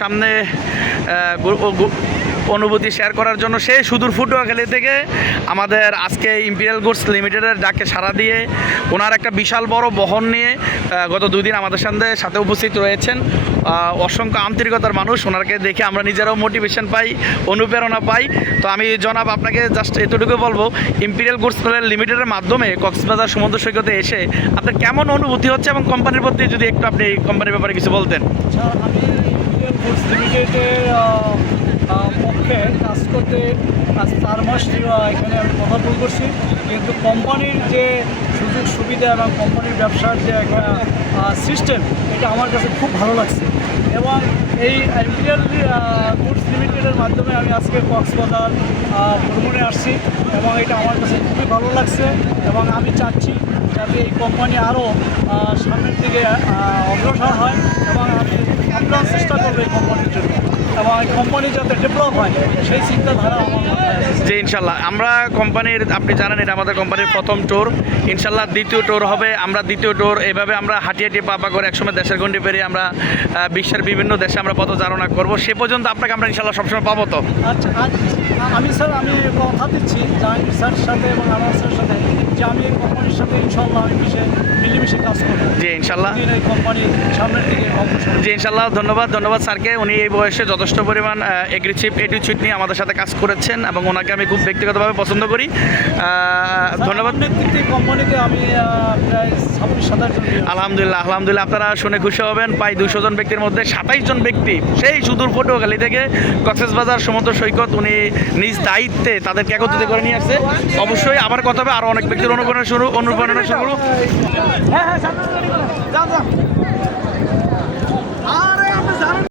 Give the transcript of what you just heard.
সামনে অনুভূতি শেয়ার করার জন্য সেই সুদূর পটুয়াখালী থেকে আমাদের আজকে ইম্পিরিয়াল গুডস লিমিটেডের ডাকে সাড়া দিয়ে ওনার একটা বিশাল বড় বহন নিয়ে গত 2 দিন আমাদের সাথে উপস্থিত রয়েছেন। অসংখ্য আন্তরিকতার মানুষ, ওনাকে দেখে আমরা নিজেরাও মোটিভেশন পাই, অনুপ্রেরণা পাই। তো আমি জনাব আপনাকে জাস্ট এতটুকু বলবো, ইম্পিরিয়াল গুডস লিমিটেডের মাধ্যমে কক্সবাজার সমুদ্র সৈকতে এসে আপনার কেমন অনুভূতি হচ্ছে এবং কোম্পানির প্রতি যদি একটু আপনি কোম্পানির ব্যাপারে কিছু বলতেন। আমি ইন্ডিয়ান গুডস লিমিটেডের পক্ষে কাজ করতে আজ 4 মাস এখানে আমি পদার্পণ করছি, কিন্তু কোম্পানির যে সুযোগ সুবিধা এবং কোম্পানির ব্যবসার যে একটা সিস্টেম, এটা আমার কাছে খুব ভালো লাগছে। এবং এই ইম্পিরিয়াল গুডস লিমিটেডের মাধ্যমে আমি আজকে কক্সবাজার ভ্রমণে আসছি এবং এটা আমার কাছে খুবই ভালো লাগছে। এবং আমি চাচ্ছি যাতে এই কোম্পানি আরও সামনের দিকে অগ্রসর হয় এবং আমি আপ্রাণ চেষ্টা করবো এই কোম্পানির জন্য এবং এই কোম্পানি যাতে ডেভেলপ হয় সেই চিন্তাধারা আমার মাথায় আছে। যে ইনশাল্লাহ আমরা কোম্পানির, আপনি জানেন এটা আমাদের কোম্পানির প্রথম ট্যুর, ইনশাল্লাহ দ্বিতীয় ট্যুর হবে। আমরা দ্বিতীয় ট্যুর এভাবে আমরা হাঁটি হাঁটি পা করে একসময় দেশের গণ্ডি পেরিয়ে আমরা বিশ্বের বিভিন্ন দেশে আমরা পদচারণা করব। সে পর্যন্ত আপনাকে আমরা ইনশাল্লাহ সবসময় পাবো। তো আচ্ছা, আমি কথা দিচ্ছি জাহাঙ্গীর স্যারের সাথে এবং আমার স্যারের সাথে যে আমি এই কোম্পানির সাথে ইনশাল্লাহ আমি মিলেমিশে কাজ করবো। জি ইনশাল্লাহ, এই কোম্পানি সামনের দিকে অগ্রসর। জি ইনশাল্লাহ। ধন্যবাদ স্যারকে, উনি এই বয়সে যথেষ্ট পরিমাণ অ্যাটিটিউড নিয়ে আমাদের সাথে কাজ করেছেন এবং ওনাকে আমি খুব ব্যক্তিগতভাবে পছন্দ করি। ধন্যবাদ। কোম্পানিতে আমি প্রায় 26-27 জন। আলহামদুলিল্লাহ। আপনারা শুনে খুশি হবেন, প্রায় 200 জন ব্যক্তির মধ্যে 27 জন ব্যক্তি সেই সুদূর পটুয়াখালী থেকে কক্সবাজার সমুদ্র সৈকত উনি নিজ দায়িত্বে তাদেরকে একত্রিত করে নিয়ে আসছে। অবশ্যই আবার কথা হবে, আরও অনেক ব্যক্তির অনুপ্রেরণা শুরু। হ্যাঁ